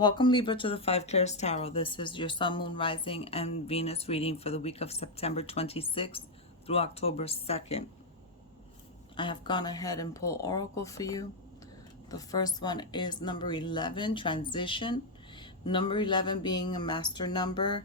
Welcome, Libra, to the Five Clairs Tarot. This is your Sun, Moon, Rising, and Venus reading for the week of September 26th through October 2nd. I have gone ahead and pulled Oracle for you. The first one is number 11, Transition. Number 11 being a master number.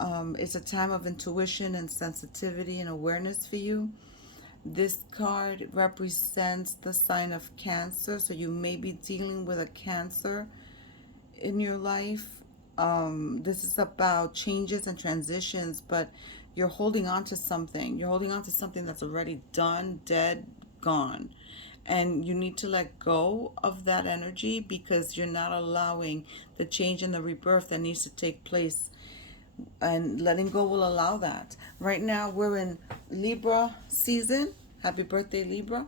It's a time of intuition and sensitivity and awareness for you. This card represents the sign of Cancer, so you may be dealing with a Cancer in your life. This is about changes and transitions, but you're holding on to something. You're holding on to something that's already done, dead, gone. And you need to let go of that energy because you're not allowing the change and the rebirth that needs to take place. And letting go will allow that. Right now, we're in Libra season. Happy birthday, Libra.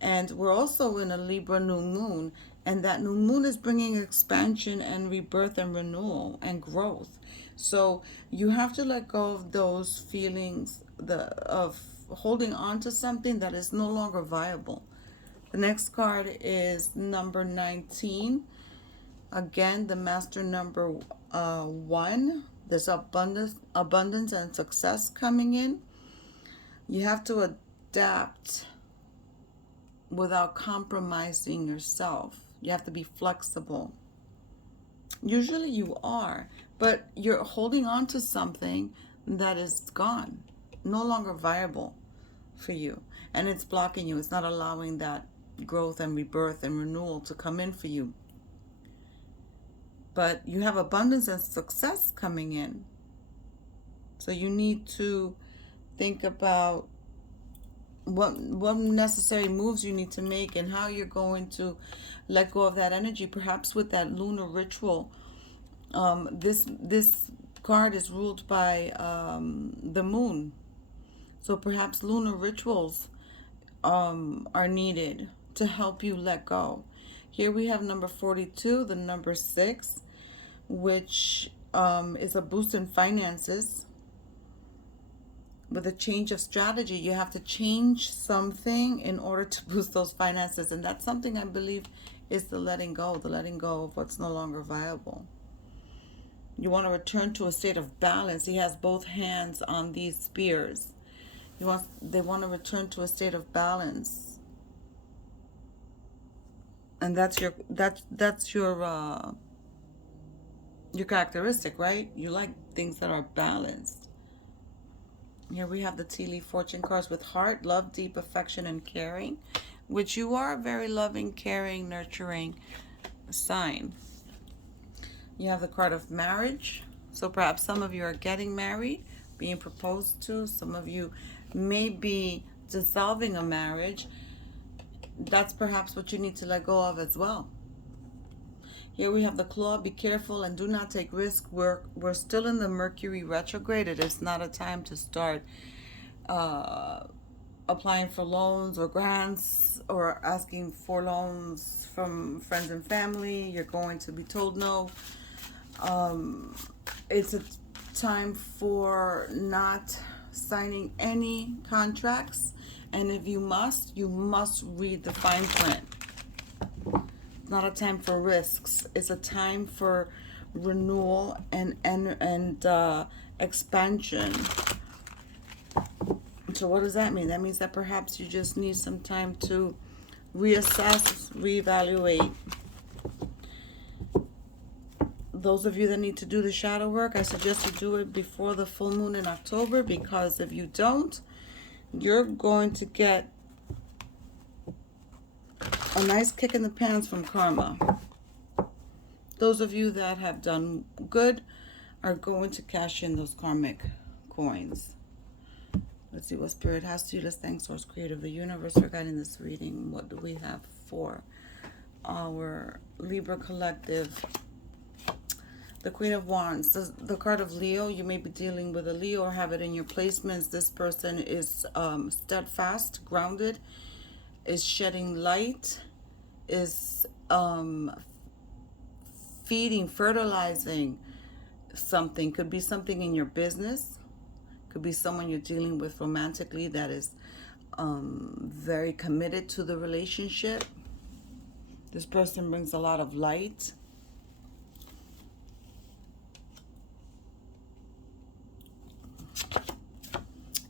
And we're also in a Libra new moon. And that new moon is bringing expansion and rebirth and renewal and growth. So you have to let go of those feelings of holding on to something that is no longer viable. The next card is number 19. Again, the master number 1. There's abundance and success coming in. You have to adapt without compromising yourself. You have to be flexible. Usually you are, but you're holding on to something that is gone, no longer viable for you. And it's blocking you. It's not allowing that growth and rebirth and renewal to come in for you. But you have abundance and success coming in. So you need to think about what necessary moves you need to make and how you're going to let go of that energy, perhaps with that lunar ritual. This card is ruled by the moon, so perhaps lunar rituals are needed to help you let go. Here we have number 42, the number 6, which is a boost in finances. With a change of strategy, you have to change something in order to boost those finances. And that's something I believe is the letting go of what's no longer viable. You want to return to a state of balance. He has both hands on these spears. They want to return to a state of balance. And that's your characteristic, right? You like things that are balanced. Here we have the tea leaf fortune cards with heart, love, deep affection, and caring, which you are a very loving, caring, nurturing sign. You have the card of marriage. So perhaps some of you are getting married, being proposed to. Some of you may be dissolving a marriage. That's perhaps what you need to let go of as well. Here we have the claw, be careful and do not take risks. We're still in the Mercury retrograde. It is not a time to start applying for loans or grants or asking for loans from friends and family. You're going to be told no. It's a time for not signing any contracts. And if you must read the fine print. Not a time for risks. It's a time for renewal and expansion. So what does that mean? That means that perhaps you just need some time to reassess, reevaluate. Those of you that need to do the shadow work, I suggest you do it before the full moon in October, because if you don't, you're going to get a nice kick in the pants from karma. Those of you that have done good are going to cash in those karmic coins. Let's see what Spirit has to you. Let's thank Source Creator of the Universe for guiding this reading. What do we have for our Libra collective? The Queen of Wands, the card of Leo. You may be dealing with a Leo or have it in your placements. This person is steadfast, grounded, is shedding light, is feeding, fertilizing something. Could be something in your business. Could be someone you're dealing with romantically that is very committed to the relationship. This person brings a lot of light.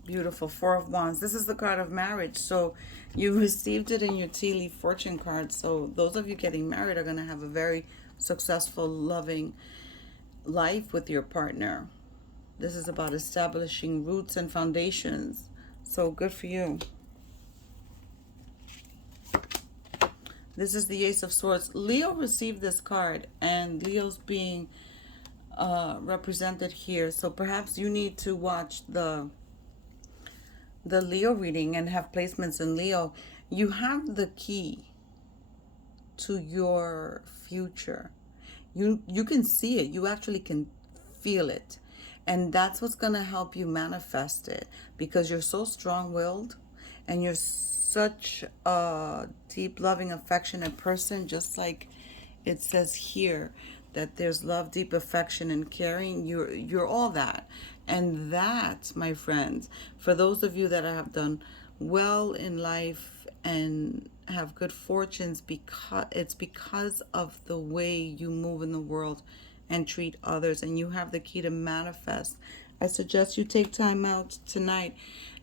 Beautiful. Four of Wands. This is the card of marriage. So you received it in your tea leaf fortune card. So those of you getting married are going to have a very successful, loving life with your partner. This is about establishing roots and foundations. So good for you. This is the Ace of Swords. Leo received this card, and Leo's being represented here. So perhaps you need to watch the Leo reading and have placements in Leo. You have the key to your future. You can see it. You actually can feel it. And that's what's going to help you manifest it, because you're so strong-willed and you're such a deep, loving, affectionate person, just like it says here that there's love, deep affection, and caring. You're all that. And that, my friends, for those of you that have done well in life and have good fortunes, it's because of the way you move in the world and treat others, and you have the key to manifest. I suggest you take time out tonight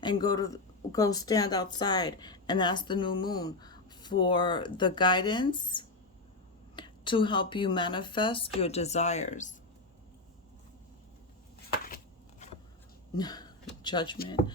and go stand outside and ask the new moon for the guidance to help you manifest your desires. Judgment.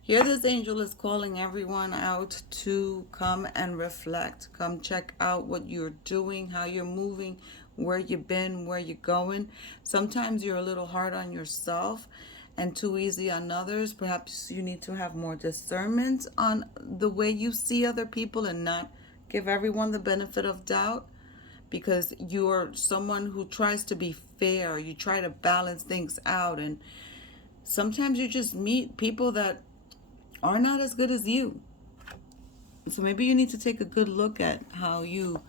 Here this angel is calling everyone out to come and reflect. Come check out what you're doing, how you're moving, where you've been, where you're going. Sometimes you're a little hard on yourself and too easy on others. Perhaps you need to have more discernment on the way you see other people and not give everyone the benefit of doubt, because you're someone who tries to be fair. You try to balance things out, and sometimes you just meet people that are not as good as you. So maybe you need to take a good look at how you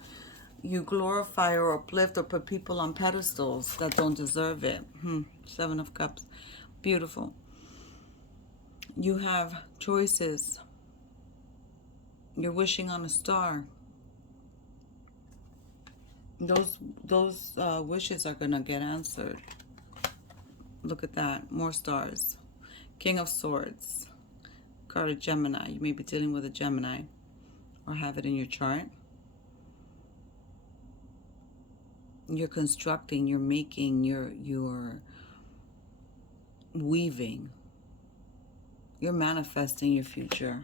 glorify or uplift or put people on pedestals that don't deserve it. Seven of Cups. Beautiful. You have choices. You're wishing on a star. Those wishes are going to get answered. Look at that. More stars. King of Swords. Card of Gemini. You may be dealing with a Gemini or have it in your chart. You're constructing, you're making, you're weaving. You're manifesting your future.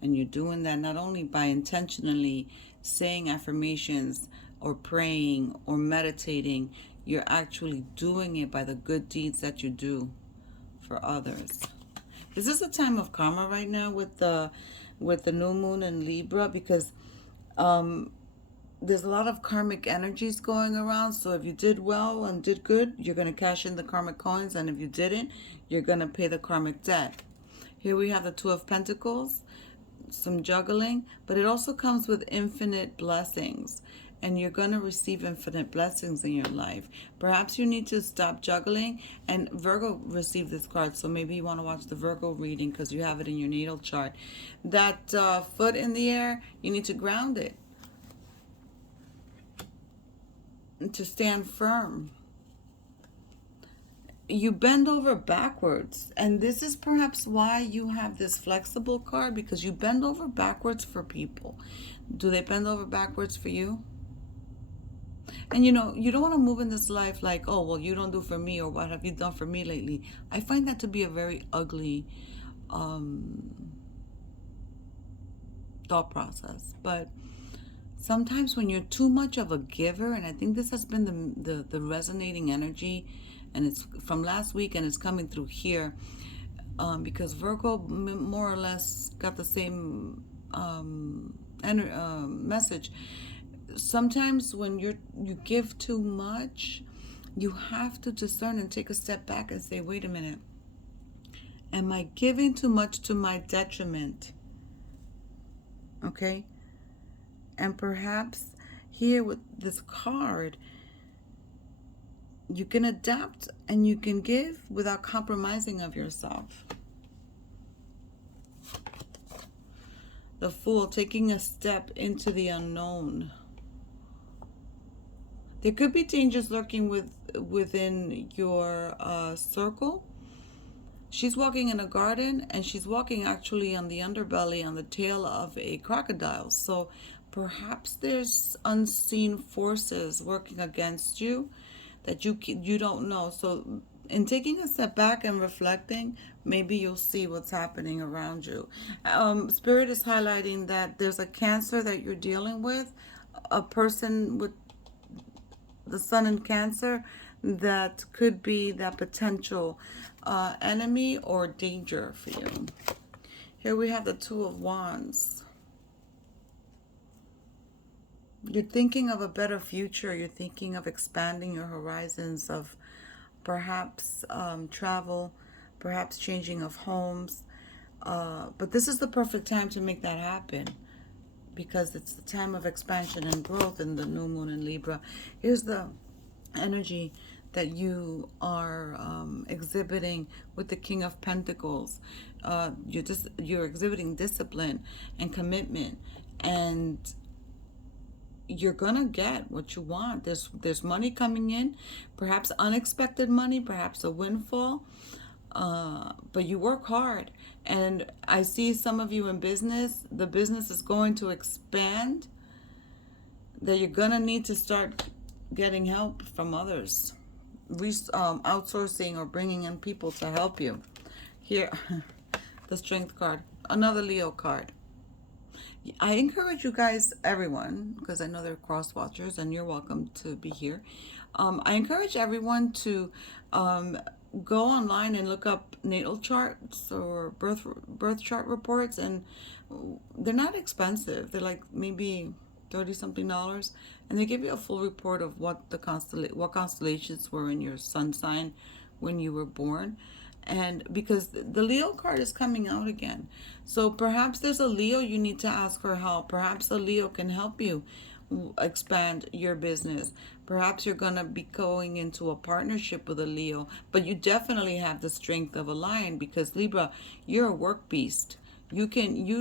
And you're doing that not only by intentionally saying affirmations or praying or meditating, you're actually doing it by the good deeds that you do for others. This is a time of karma right now with the new moon in Libra, because there's a lot of karmic energies going around. So if you did well and did good, you're going to cash in the karmic coins. And if you didn't, you're going to pay the karmic debt. Here we have the Two of Pentacles, some juggling, but it also comes with infinite blessings. And you're going to receive infinite blessings in your life. Perhaps you need to stop juggling. And Virgo received this card, so maybe you want to watch the Virgo reading because you have it in your natal chart. That foot in the air, you need to ground it to stand firm. You bend over backwards, and this is perhaps why you have this flexible card, because you bend over backwards for people. Do they bend over backwards for you? And you know, you don't want to move in this life like, oh, well, you don't do for me, or what have you done for me lately? I find that to be a very ugly thought process. But sometimes when you're too much of a giver, and I think this has been the resonating energy, and it's from last week and it's coming through here, because Virgo more or less got the same message. Sometimes when you give too much, you have to discern and take a step back and say, wait a minute, am I giving too much to my detriment? Okay? And perhaps here with this card, you can adapt and you can give without compromising of yourself. The Fool, taking a step into the unknown. There could be dangers lurking within your circle, She's walking in a garden, and she's walking actually on the underbelly, on the tail of a crocodile. So perhaps there's unseen forces working against you that you don't know. So in taking a step back and reflecting, maybe you'll see what's happening around you. Spirit is highlighting that there's a cancer that you're dealing with, a person with the sun in Cancer that could be that potential enemy or danger for you. Here we have the Two of Wands. You're thinking of a better future. You're thinking of expanding your horizons, of perhaps travel, perhaps changing of homes. But this is the perfect time to make that happen, because it's the time of expansion and growth in the new moon in Libra. Here's the energy that you are exhibiting with the King of Pentacles. You're exhibiting discipline and commitment, and you're gonna get what you want. There's money coming in, perhaps unexpected money, perhaps a windfall. But you work hard, and I see some of you in business. The business is going to expand, that you're gonna need to start getting help from others, outsourcing or bringing in people to help you. Here, the Strength card, another Leo card. I encourage you guys, everyone, because I know they're cross watchers and you're welcome to be here. I encourage everyone to go online and look up natal charts or birth chart reports, and they're not expensive. They're like maybe $30-something, and they give you a full report of what what constellations were in your sun sign when you were born. And because the Leo card is coming out again, so perhaps there's a Leo you need to ask for help. Perhaps a Leo can help you expand your business. Perhaps you're going to be going into a partnership with a Leo, but you definitely have the strength of a lion, because Libra, you're a work beast. You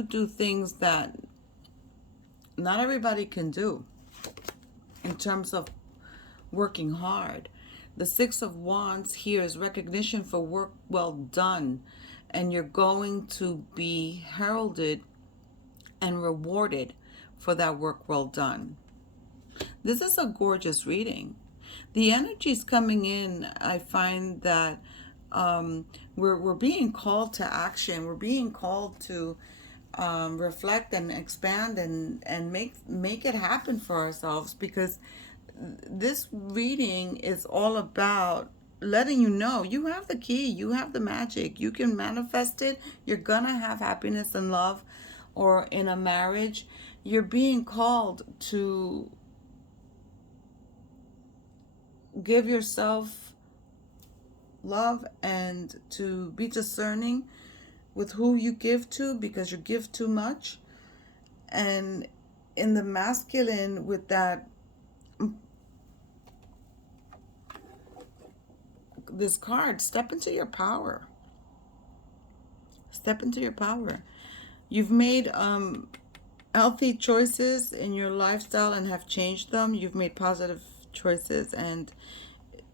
do things that not everybody can do in terms of working hard. The Six of Wands here is recognition for work well done, and you're going to be heralded and rewarded for that work well done. This is a gorgeous reading. The energy's coming in. I find that we're being called to action. We're being called to reflect and expand and make it happen for ourselves, because this reading is all about letting you know you have the key, you have the magic, you can manifest it. You're gonna have happiness and love, or in a marriage. You're being called to give yourself love and to be discerning with who you give to, because you give too much. And in the masculine, with that, this card, step into your power. Step into your power. You've made healthy choices in your lifestyle and have changed them. You've made positive choices, and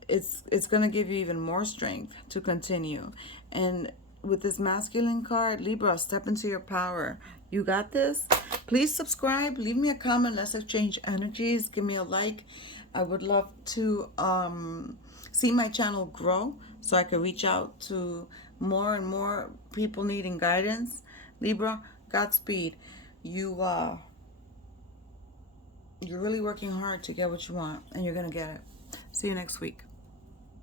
it's going to give you even more strength to continue. And with this masculine card, Libra, step into your power. You got this. Please subscribe, leave me a comment, let's exchange energies, give me a like. I would love to see my channel grow, so I can reach out to more and more people needing guidance. Libra, Godspeed. You're really working hard to get what you want, and you're gonna get it. See you next week.